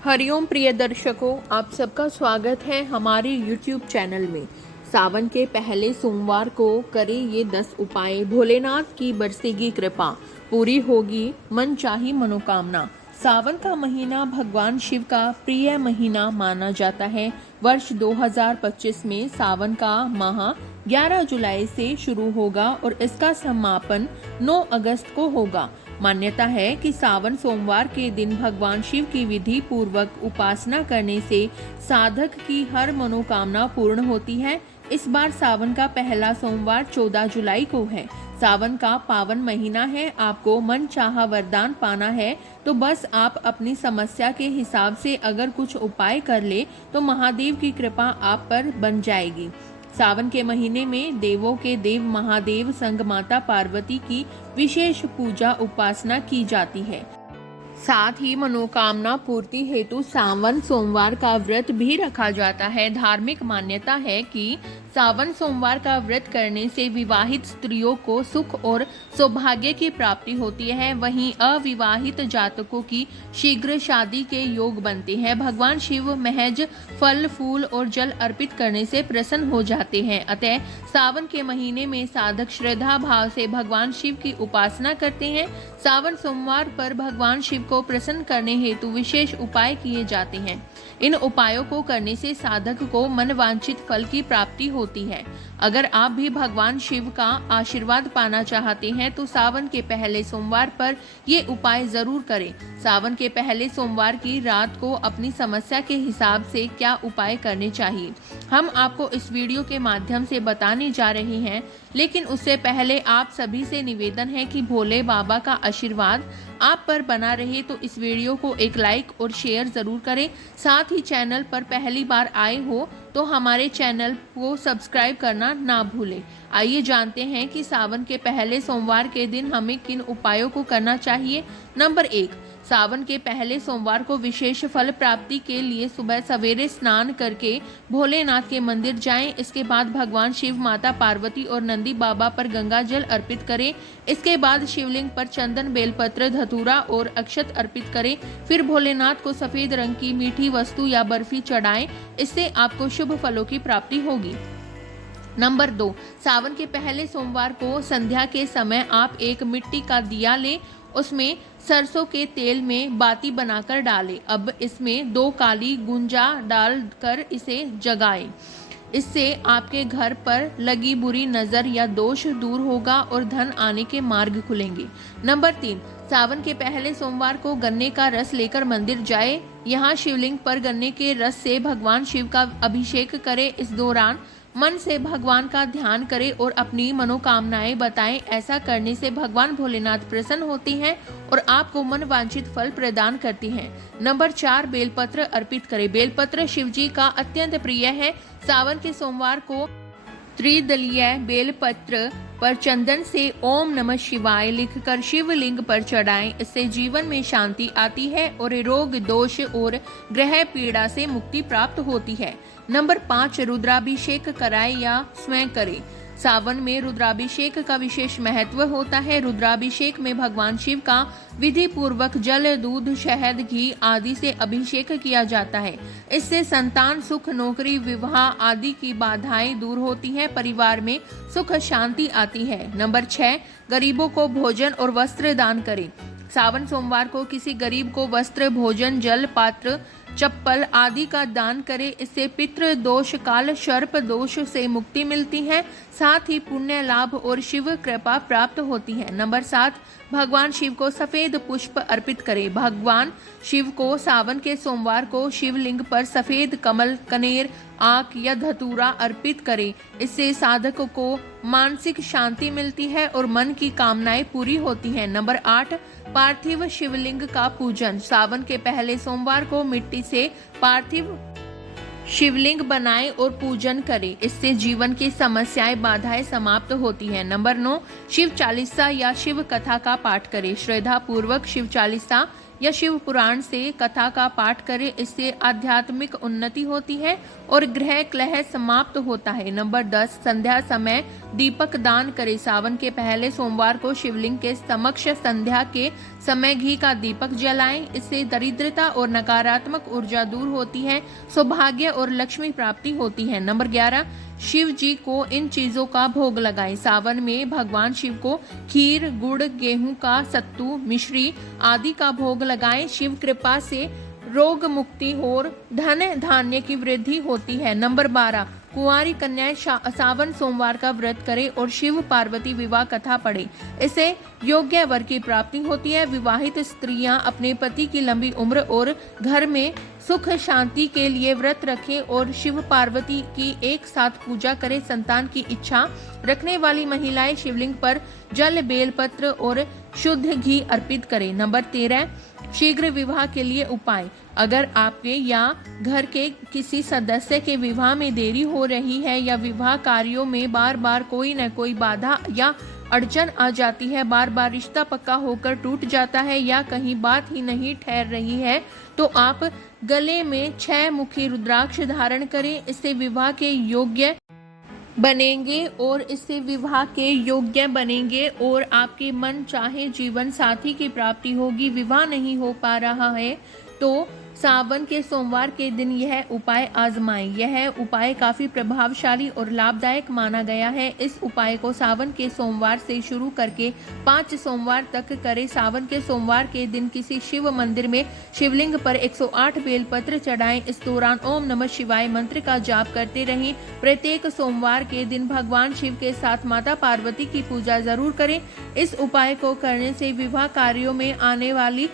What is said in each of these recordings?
हरिओम प्रिय दर्शकों, आप सबका स्वागत है हमारे YouTube चैनल में। सावन के पहले सोमवार को करें ये 10 उपाय। भोलेनाथ की बरसेगी कृपा, पूरी होगी मनचाही मनोकामना। सावन का महीना भगवान शिव का प्रिय महीना माना जाता है। वर्ष 2025 में सावन का माह 11 जुलाई से शुरू होगा और इसका समापन 9 अगस्त को होगा। मान्यता है कि सावन सोमवार के दिन भगवान शिव की विधि पूर्वक उपासना करने से साधक की हर मनोकामना पूर्ण होती है। इस बार सावन का पहला सोमवार 14 जुलाई को है। सावन का पावन महीना है। आपको मन चाहा वरदान पाना है तो बस आप अपनी समस्या के हिसाब से अगर कुछ उपाय कर ले तो महादेव की कृपा आप पर बन जाएगी। सावन के महीने में देवों के देव महादेव संग माता पार्वती की विशेष पूजा उपासना की जाती है। साथ ही मनोकामना पूर्ति हेतु सावन सोमवार का व्रत भी रखा जाता है। धार्मिक मान्यता है कि सावन सोमवार का व्रत करने से विवाहित स्त्रियों को सुख और सौभाग्य की प्राप्ति होती है। वहीं अविवाहित जातकों की शीघ्र शादी के योग बनते हैं। भगवान शिव महज फल फूल और जल अर्पित करने से प्रसन्न हो जाते हैं। अतः सावन के महीने में साधक श्रद्धा भाव से भगवान शिव की उपासना करते हैं। सावन सोमवार पर भगवान शिव को प्रसन्न करने हेतु विशेष उपाय किए जाते हैं। इन उपायों को करने से साधक को मनवांछित फल की प्राप्ति होती है। अगर आप भी भगवान शिव का आशीर्वाद पाना चाहते हैं तो सावन के पहले सोमवार पर ये उपाय जरूर करें। सावन के पहले सोमवार की रात को अपनी समस्या के हिसाब से क्या उपाय करने चाहिए हम आपको इस वीडियो के माध्यम से बताने जा रहे हैं। लेकिन उससे पहले आप सभी से निवेदन है कि भोले बाबा का आशीर्वाद आप पर बना रहे तो इस वीडियो को एक लाइक और शेयर जरूर करें। साथ ही चैनल पर पहली बार आए हो तो हमारे चैनल को सब्सक्राइब करना ना भूलें। आइए जानते हैं कि सावन के पहले सोमवार के दिन हमें किन उपायों को करना चाहिए। नंबर 1, सावन के पहले सोमवार को विशेष फल प्राप्ति के लिए सुबह सवेरे स्नान करके भोलेनाथ के मंदिर जाएं। इसके बाद भगवान शिव, माता पार्वती और नंदी बाबा पर गंगा जल अर्पित करें। इसके बाद शिवलिंग पर चंदन, बेलपत्र, धतूरा और अक्षत अर्पित करें। फिर भोलेनाथ को सफेद रंग की मीठी वस्तु या बर्फी चढ़ाएं। इससे आपको शुभ फलों की प्राप्ति होगी। नंबर 2, सावन के पहले सोमवार को संध्या के समय आप एक मिट्टी का दिया लें, उसमें सरसों के तेल में बाती बनाकर डालें। अब इसमें 2 काली गुंजा डालकर इसे जगाएं। इससे आपके घर पर लगी बुरी नजर या दोष दूर होगा और धन आने के मार्ग खुलेंगे। नंबर 3, सावन के पहले सोमवार को गन्ने का रस लेकर मंदिर जाए। यहाँ शिवलिंग पर गन्ने के रस से भगवान शिव का अभिषेक करें। इस दौरान मन से भगवान का ध्यान करें और अपनी मनोकामनाएं बताएं। ऐसा करने से भगवान भोलेनाथ प्रसन्न होती हैं और आपको मनवांछित फल प्रदान करती हैं। नंबर 4, बेलपत्र अर्पित करें। बेलपत्र शिवजी का अत्यंत प्रिय है। सावन के सोमवार को त्रिदलीय बेलपत्र पर चंदन से ओम नमः शिवाय लिखकर शिवलिंग पर चढ़ाएं। इससे जीवन में शांति आती है और रोग, दोष और ग्रह पीड़ा से मुक्ति प्राप्त होती है। नंबर 5, रुद्राभिषेक कराएं या स्वयं करें। सावन में रुद्राभिषेक का विशेष महत्व होता है। रुद्राभिषेक में भगवान शिव का विधि पूर्वक जल, दूध, शहद, घी आदि से अभिषेक किया जाता है। इससे संतान सुख, नौकरी, विवाह आदि की बाधाएं दूर होती हैं। परिवार में सुख शांति आती है। नंबर 6, गरीबों को भोजन और वस्त्र दान करें। सावन सोमवार को किसी गरीब को वस्त्र, भोजन, जल, पात्र, चप्पल आदि का दान करें। इससे पितृ दोष, काल सर्प दोष से मुक्ति मिलती है। साथ ही पुण्य लाभ और शिव कृपा प्राप्त होती है। नंबर 7, भगवान शिव को सफेद पुष्प अर्पित करें। भगवान शिव को सावन के सोमवार को शिवलिंग पर सफेद कमल, कनेर, आक या धतूरा अर्पित करें। इससे साधक को मानसिक शांति मिलती है और मन की कामनाएं पूरी होती हैं। नंबर 8, पार्थिव शिवलिंग का पूजन। सावन के पहले सोमवार को मिट्टी से पार्थिव शिवलिंग बनाएं और पूजन करें। इससे जीवन की समस्याएं, बाधाएं समाप्त होती हैं। नंबर 9, शिव चालीसा या शिव कथा का पाठ करें। श्रद्धा पूर्वक शिव चालीसा या शिव पुराण से कथा का पाठ करें, इससे आध्यात्मिक उन्नति होती है और ग्रह कलह समाप्त होता है। नंबर 10, संध्या समय दीपक दान करें। सावन के पहले सोमवार को शिवलिंग के समक्ष संध्या के समय घी का दीपक जलाएं, इससे दरिद्रता और नकारात्मक ऊर्जा दूर होती है, सौभाग्य और लक्ष्मी प्राप्ति होती है। नंबर 11, शिव जी को इन चीजों का भोग लगाएं। सावन में भगवान शिव को खीर, गुड़, गेहूं का सत्तू, मिश्री आदि का भोग लगाएं। शिव कृपा से रोग मुक्ति और धन धान्य की वृद्धि होती है। नंबर 12, कुंवारी कन्याएं सावन सोमवार का व्रत करें और शिव पार्वती विवाह कथा पढ़े, इससे योग्य वर की प्राप्ति होती है। विवाहित स्त्रियां अपने पति की लंबी उम्र और घर में सुख शांति के लिए व्रत रखें और शिव पार्वती की एक साथ पूजा करें। संतान की इच्छा रखने वाली महिलाएं शिवलिंग पर जल, बेलपत्र और शुद्ध घी अर्पित करें। नंबर 13, शीघ्र विवाह के लिए उपाय। अगर आपके या घर के किसी सदस्य के विवाह में देरी हो रही है या विवाह कार्यों में बार बार कोई न कोई बाधा या अड़चन आ जाती है, बार बार रिश्ता पक्का होकर टूट जाता है या कहीं बात ही नहीं ठहर रही है, तो आप गले में 6 मुखी रुद्राक्ष धारण करें। इससे विवाह के योग्य बनेंगे और आपके मन चाहे जीवन साथी की प्राप्ति होगी। विवाह नहीं हो पा रहा है तो सावन के सोमवार के दिन यह उपाय आजमाएं। यह उपाय काफी प्रभावशाली और लाभदायक माना गया है। इस उपाय को सावन के सोमवार से शुरू करके 5 सोमवार तक करें। सावन के सोमवार के दिन किसी शिव मंदिर में शिवलिंग पर 108 बेलपत्र चढ़ाएं। इस दौरान ओम नमः शिवाय मंत्र का जाप करते रहें। प्रत्येक सोमवार के दिन भगवान शिव के साथ माता पार्वती की पूजा जरूर करें। इस उपाय को करने से विवाह कार्यों में आने वाली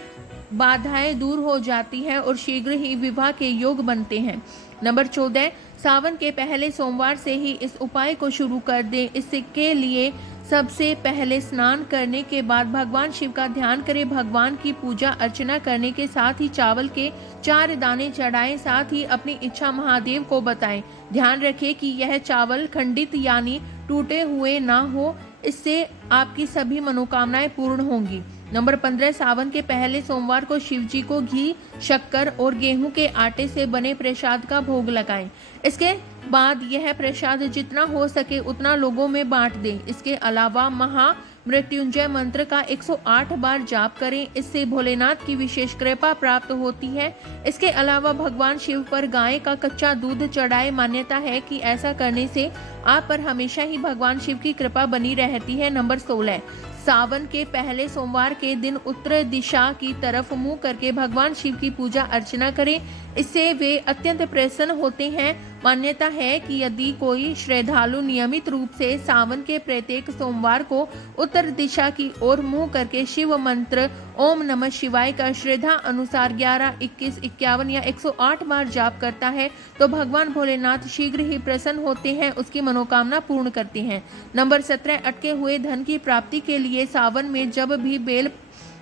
बाधाएं दूर हो जाती है और शीघ्र ही विवाह के योग बनते हैं। नंबर 14, सावन के पहले सोमवार से ही इस उपाय को शुरू कर दें। इसके लिए सबसे पहले स्नान करने के बाद भगवान शिव का ध्यान करें। भगवान की पूजा अर्चना करने के साथ ही चावल के 4 दाने चढ़ाएं। साथ ही अपनी इच्छा महादेव को बताएं। ध्यान रखें कि यह चावल खंडित यानी टूटे हुए ना हो, इससे आपकी सभी मनोकामनाएं पूर्ण होंगी। नंबर 15, सावन के पहले सोमवार को शिव जी को घी, शक्कर और गेहूं के आटे से बने प्रसाद का भोग लगाएं। इसके बाद यह प्रसाद जितना हो सके उतना लोगों में बांट दें। इसके अलावा महामृत्युंजय मंत्र का 108 बार जाप करें, इससे भोलेनाथ की विशेष कृपा प्राप्त होती है। इसके अलावा भगवान शिव पर गाय का कच्चा दूध चढ़ाए। मान्यता है कि ऐसा करने से आप पर हमेशा ही भगवान शिव की कृपा बनी रहती है। नंबर 16, सावन के पहले सोमवार के दिन उत्तर दिशा की तरफ मुंह करके भगवान शिव की पूजा अर्चना करें, इससे वे अत्यंत प्रसन्न होते हैं। मान्यता है कि यदि कोई श्रद्धालु नियमित रूप से सावन के प्रत्येक सोमवार को उत्तर दिशा की ओर मुंह करके शिव मंत्र ओम नमः शिवाय का श्रद्धा अनुसार 11, 21, 51 या 108 बार जाप करता है तो भगवान भोलेनाथ शीघ्र ही प्रसन्न होते हैं, उसकी मनोकामना पूर्ण करते हैं। नंबर 17, अटके हुए धन की प्राप्ति के लिए सावन में जब भी बेल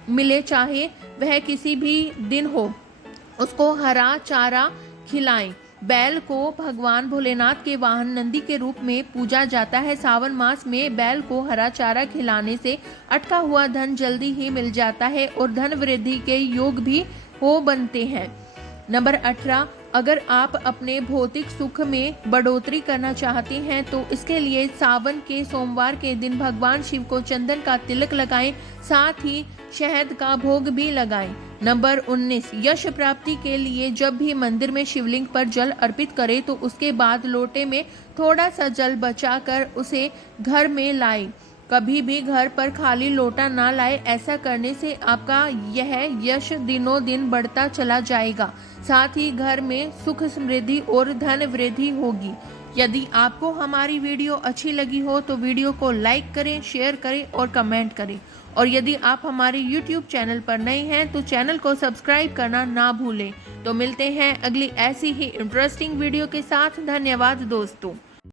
मिले, चाहे वह किसी भी दिन हो, उसको हरा चारा खिलाएं। बैल को भगवान भोलेनाथ के वाहन नंदी के रूप में पूजा जाता है। सावन मास में बैल को हरा चारा खिलाने से अटका हुआ धन जल्दी ही मिल जाता है और धन वृद्धि के योग भी हो बनते हैं। नंबर 18, अगर आप अपने भौतिक सुख में बढ़ोतरी करना चाहते हैं तो इसके लिए सावन के सोमवार के दिन भगवान शिव को चंदन का तिलक लगाएं, साथ ही शहद का भोग भी लगाएं। नंबर 19, यश प्राप्ति के लिए जब भी मंदिर में शिवलिंग पर जल अर्पित करें तो उसके बाद लोटे में थोड़ा सा जल बचाकर उसे घर में लाएं। कभी भी घर पर खाली लोटा ना लाए। ऐसा करने से आपका यह यश दिनों दिन बढ़ता चला जाएगा, साथ ही घर में सुख समृद्धि और धन वृद्धि होगी। यदि आपको हमारी वीडियो अच्छी लगी हो तो वीडियो को लाइक करें, शेयर करें और कमेंट करें। और यदि आप हमारे YouTube चैनल पर नए हैं तो चैनल को सब्सक्राइब करना ना भूलें। तो मिलते हैं अगली ऐसी ही इंटरेस्टिंग वीडियो के साथ। धन्यवाद दोस्तों।